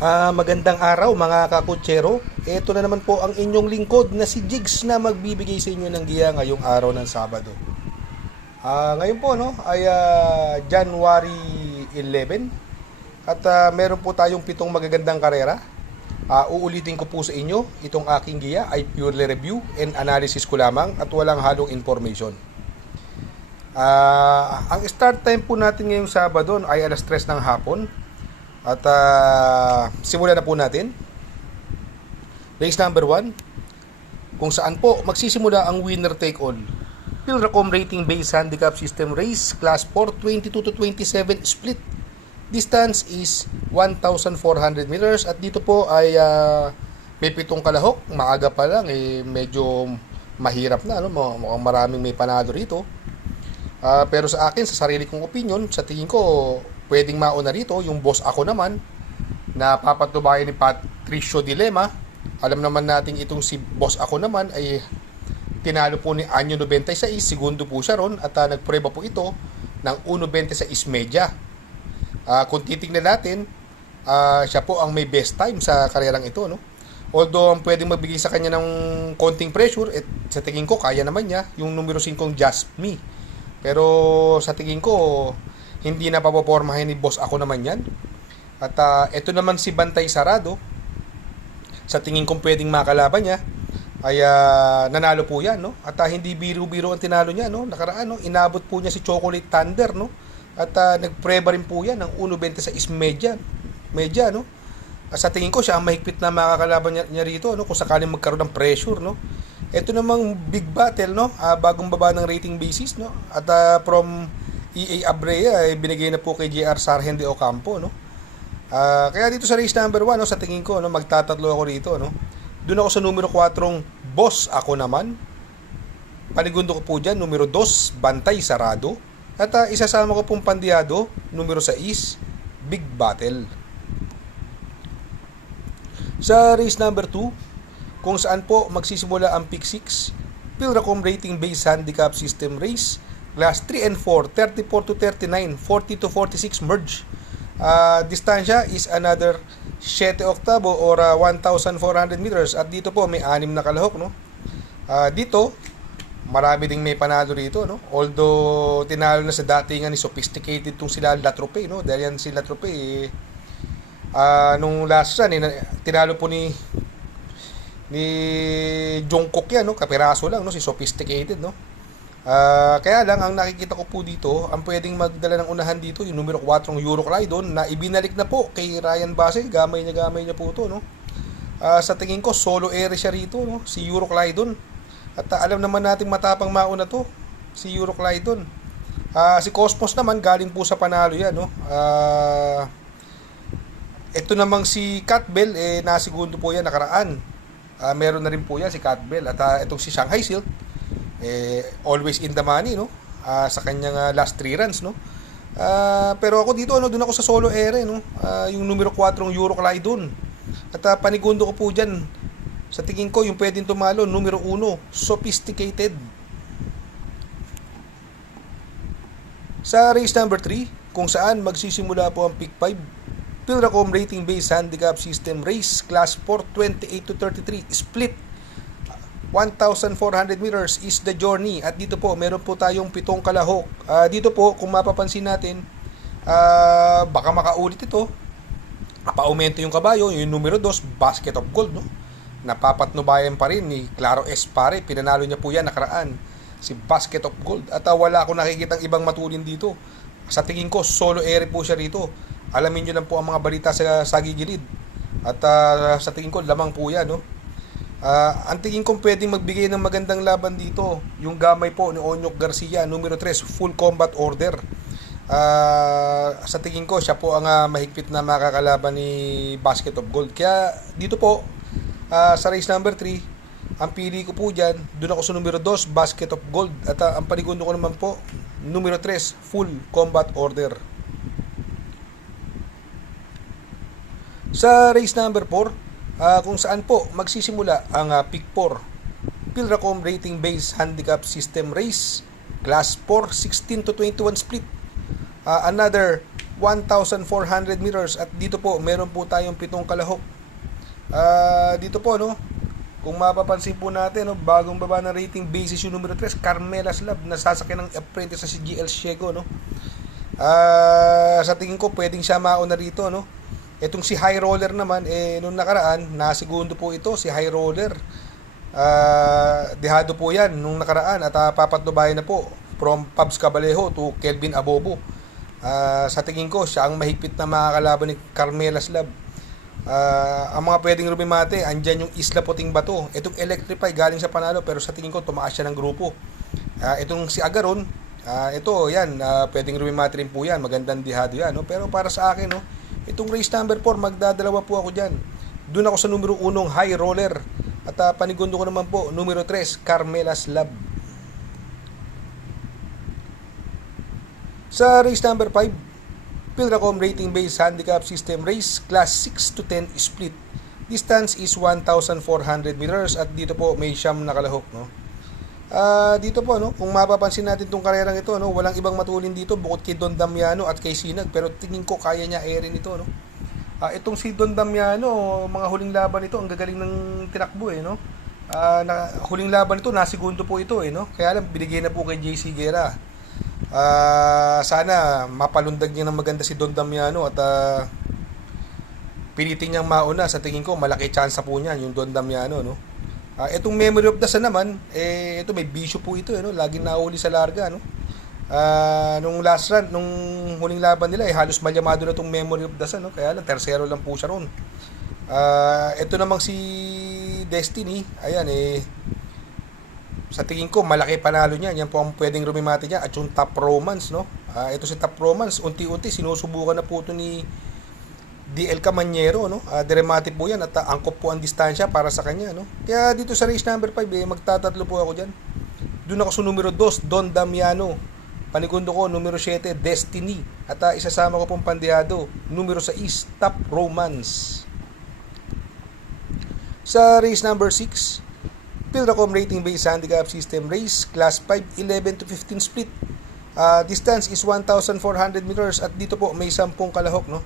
Magandang araw mga kakutsero. Ito na naman po ang inyong lingkod na si Jigs na magbibigay sa inyo ng giya ngayong araw ng Sabado. Ngayon po ay January 11 at meron po tayong 7 magagandang karera. Uulitin ko po sa inyo, itong aking giya ay purely review and analysis ko lamang at walang halong information. Ang start time po natin ngayong Sabado ay alas 3 ng hapon. At simulan na po natin. Race number 1, kung saan po magsisimula ang winner take all. Pilracom rating based handicap system race, class 4, 22 to 27 split. Distance is 1,400 meters at dito po ay may 7 kalahok. Maaga pa lang, medyo mahirap na, mukhang maraming may panalo rito. Pero sa akin, sa sarili kong opinion, sa tingin ko pwedeng mauna rito yung boss ako naman na papatubayan ni Patricio Dilema. Alam naman natin itong si boss ako naman ay tinalo po ni Anyo 96, segundo po siya ron at nagprueba po ito ng 1.26 media. Kung titingnan natin, siya po ang may best time sa karerang ito, Although ang pwedeng magbigay sa kanya ng konting pressure, sa tingin ko kaya naman niya yung numero 5 Just Me. Pero sa tingin ko hindi na papopormahin ni boss ako naman yan. At ito naman si Bantay Sarado, sa tingin kong pwedeng makalaban niya ay nanalo po yan, At hindi biro-biro ang tinalo niya, Nakaraan, inabot po niya si Chocolate Thunder, At nagpreba rin po yan ng 1.26 media, Sa tingin ko siya ang mahigpit na makakalaban niya rito, Kung sakaling magkaroon ng pressure, Ito namang big battle, bagong baba ng rating basis, At from EA Abrea ay binigay na po kay JR Sargen de Ocampo, kaya dito sa race number 1, sa tingin ko, magtatatlo ako rito, Doon ako sa numero 4, boss ako naman. Panigundo ko po dyan, numero 2, Bantay Sarado. At isasama ko pong pandiyado, numero 6, Big Battle. Sa race number 2, kung saan po magsisimula ang pick 6, Pilracom rating based handicap system race, class 3 and 4, 34 to 39, 40 to 46 merge. Distansya is another 7 oktabo or 1,400 meters. At dito po may 6 na kalahok, Dito, marami ding may panalo rito, Although, tinalo na sa datingan ni Sophisticated itong sila Latrope, Dahil yan si Latrope, nung last run, tinalo po ni Jungkook yan, kapiraso lang, si Sophisticated, Kaya lang, ang nakikita ko po dito, ang pwedeng magdala ng unahan dito, yung numero 4 Euroclydon, na ibinalik na po kay Ryan Basel. Gamay niya po ito, Sa tingin ko, solo ere siya rito, si Euroclydon. At alam naman natin matapang mauna to, si Euroclydon. Si Cosmos naman, galing po sa panalo yan, Ito namang si Catbell, nasigundo po yan nakaraan. Meron na rin po yan si Catbell. At itong si Shanghai Silk, always in the money, sa kanyang last 3 runs, pero ako dito, doon ako sa solo ere, yung numero 4 Euroclydon. At panigundo ko po dyan, sa tingin ko yung pwedeng tumalo, numero 1 Sophisticated. Sa race number 3, kung saan magsisimula po ang pick 5, Pilracom rating based handicap system race, class 4, 28 to 33 split, 1,400 meters is the journey. At dito po, meron po tayong 7 kalahok. Dito po, kung mapapansin natin, baka makaulit ito. Pa-aumento yung kabayo, yung numero 2, Basket of Gold, Napapatnubayan pa rin ni Claro Espare. Pinanalo niya po yan nakaraan, si Basket of Gold. At wala akong nakikitang ibang matulin dito. Sa tingin ko, solo ere po siya rito. Alamin nyo lang po ang mga balita sa gigilid. At sa tingin ko, lamang po yan, ang tingin kong pwedeng magbigay ng magandang laban dito, yung gamay po ni Onyok Garcia, numero 3, Full Combat Order. Sa tingin ko, siya po ang mahigpit na makakalaban ni Basket of Gold. Kaya dito po, sa race number 3, ang pili ko po dyan, doon ako sa numero 2, Basket of Gold. At ang panigundo ko naman po, numero 3, Full Combat Order. Sa race number 4, kung saan po magsisimula ang pick 4, Pilracom rating based handicap system race, class 4, 16 to 21 split. Another 1,400 meters. At dito po, meron po tayong 7 kalahok. Dito po, no, kung mapapansin po natin, no, bagong baba ng rating basis yung numero 3, Carmela Slab, nasasakyan ng apprentice sa si GL Ciego, no. Sa tingin ko, pwedeng siya mauna rito, no. Itong si High Roller naman, nung nakaraan, nasigundo po ito, si High Roller. Dehado po yan nung nakaraan at papatnubayan na po from Pabs Cabalejo to Kelvin Abobo. Sa tingin ko, siya ang mahigpit na makakalaban ni Carmela Slab. Ang mga pwedeng rumimate, andyan yung Isla Puting Bato. Itong Electrify galing sa panalo, pero sa tingin ko tumaas siya ng grupo. Itong si Agaron, ito yan, pwedeng rumimate rin po yan, magandang dihado yan, no? Pero para sa akin, no, itong race number 4, magdadalawa po ako dyan. Doon ako sa numero 1, High Roller. At panigundo ko naman po, numero 3, Carmela Slab. Sa race number 5, Pilracom Rating Based Handicap System Race, Class 6 to 10 split. Distance is 1,400 meters at dito po may siyam na kalahok, no. Dito po, no, kung mapapansin natin itong karerang ito, no, walang ibang matulin dito bukod kay Don Damiano at kay Sinag, pero tingin ko kaya niya airin ito, no. Itong si Don Damiano, mga huling laban ito, ang gagaling ng tinakbo, no. Huling laban ito, nasigundo po ito, no. Kaya lang binigay na po kay JC Guerra. Sana mapalundag niya ng maganda si Don Damiano at pilitin niyang mauna. Sa tingin ko malaki chance po niyan yung Don Damiano, no. Itong Memory of the Sun naman, ito may bisyo po ito, no. Laging nahuli sa larga, no. Nung last run, nung huling laban nila, halos malyamado na itong Memory of the Sun, no. Kaya lang tersero lang po siya ron. Ito namang si Destiny, ayan, sa tingin ko, malaki panalo niya. Yan po ang pwedeng rumimati niya. At yung Top Romance, no? Ito si Top Romance, unti-unti sinusubukan na po ito ni DL Camanyero, no? Deremati po yan at angkop po ang distansya para sa kanya, no? Kaya dito sa race number 5, magtatatlo po ako dyan. Doon ako sa numero 2, Don Damiano. Panigundo ko, numero 7, Destiny. At isasama ko pong pandiado, numero 6, Top Romance. Sa race number 6, Pilracom Rating Based Handicap System Race, Class 5, 11 to 15 split. Distance is 1,400 meters at dito po may 10 kalahok, no.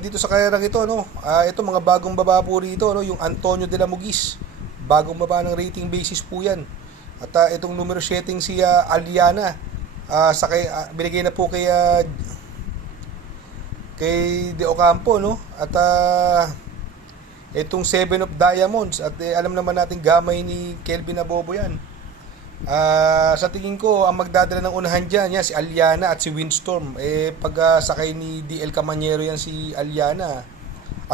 Dito sa karerang ito, no, ito mga bagong baba po rito, no, yung Antonio de la Mugis. Bagong baba ng rating basis po yan. At itong numero 7 si Aliana, binigay na po kay De Ocampo, no. At itong 7 of Diamonds at alam naman natin gamay ni Kelvin Abobo yan. Sa tingin ko ang magdadala ng unahan dyan yan, si Aliana at si Windstorm. Pag sakay ni DL Camanyero yan si Aliana,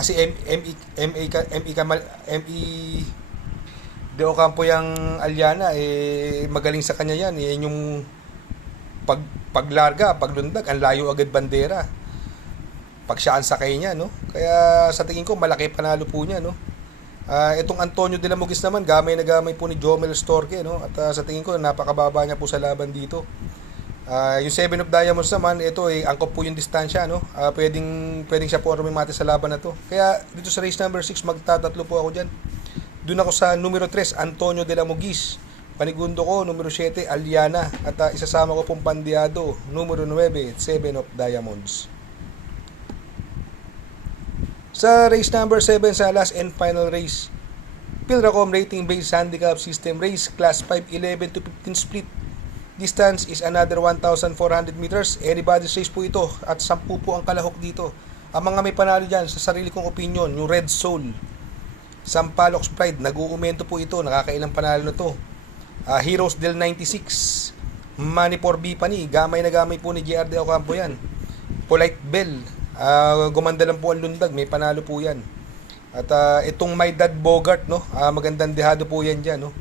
si ME De Ocampo yung Aliana, magaling sa kanya yan. Yan yung paglarga, paglundag, ang layo agad bandera pag siya ang sakay niya, no. Kaya sa tingin ko malaki panalo po niya, no. Itong Antonio de la Mugis naman, gamay na gamay po ni Jomel Storque, no. At sa tingin ko napakababa niya po sa laban dito. Yung 7 of Diamonds naman, ito angkop po yung distansya, no. Pwedeng siya po rumimate sa laban na to. Kaya dito sa race number 6, magtatatlo po ako diyan. Doon ako sa numero 3, Antonio de la Mugis. Panigundo ko, numero 7, Aliana. At isasama ko pong pandiado, numero 9, 7 of Diamonds. Sa race number 7, sa last and final race, Pilracom Rating Based Handicap System Race, Class 5, 11 to 15 split. Distance is another 1,400 meters. Anybody's race po ito at 10 po ang kalahok dito. Ang mga may panalo dyan, sa sarili kong opinion, yung Red Soul, Sampaloc Pride, nag-uumento po ito, nakakailang panalo na to. Heroes del 96, Money for Bipani, gamay na gamay po ni JR De Ocampo yan. Polite Bell, gumanda lang po ang lundag, may panalo po yan. At itong My Dad Bogart, no, magandang dehado po yan dyan, no.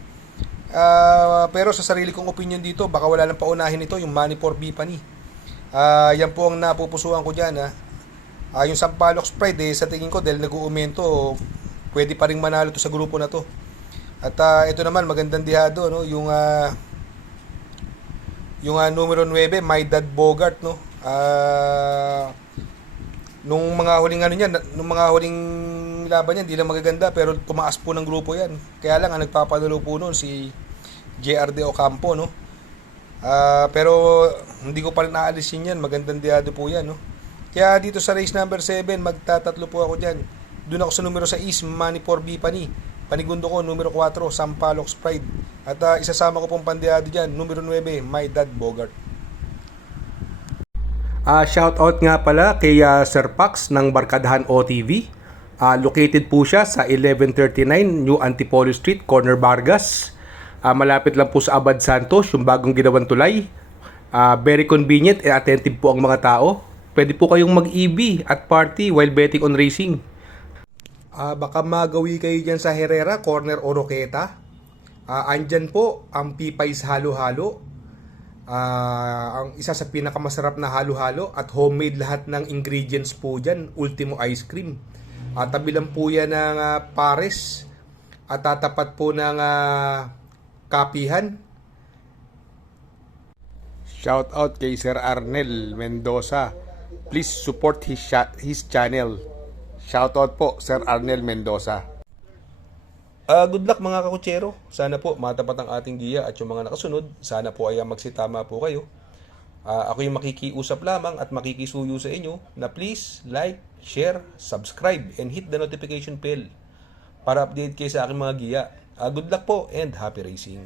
Pero sa sarili kong opinion dito, baka wala lang paunahin ito, yung Money for Bipani. Yan po ang napupusuan ko dyan, yung Sampaloc Pride, sa tingin ko dahil nag-uumento, pwede pa rin manalo to sa grupo na to. At ito naman magandang dihado, no, yung numero 9, My Dad Bogart, no. Nung mga huling nung mga huling laban niya, hindi lang magaganda pero tumaas po ng grupo yan. Kaya lang ang nagpapanalo po noon si JR De Ocampo, no. Pero hindi ko pa rin aalisin yan. Magandang diado po yan. No? Kaya dito sa race number 7, magtatatlo po ako dyan. Doon ako sa numero 6, Money for Bipani. Panigundo ko, numero 4, Sampaloc Pride. At isasama ko pong pandiado dyan, numero 9, My Dad Bogart. Shout out nga pala kay Sir Pax ng Barkadahan OTV. Located po siya sa 1139 New Antipolo Street, Corner Vargas. Malapit lang po sa Abad Santos, yung bagong ginawang tulay. Very convenient and attentive po ang mga tao. Pwede po kayong mag-EB at party while betting on racing. Baka magawi kayo dyan sa Herrera, Corner Oroqueta. Andyan po ang Pipay's Halo-Halo. Ang isa sa pinakamasarap na halo-halo at homemade lahat ng ingredients po dyan. Ultimo Ice Cream. Tabi lang po yan ng Pares. At tatapat po ng Kapihan. Shout out kay Sir Arnel Mendoza. Please support his channel. Shout out po Sir Arnel Mendoza. Good luck mga kakutsero. Sana po matapat ang ating giya at yung mga nakasunod, sana po ay magsitama po kayo. Ako yung makikiusap lamang at makikisuyo sa inyo na please like, share, subscribe, and hit the notification bell para update kayo sa aking mga giya. Good luck po and happy racing.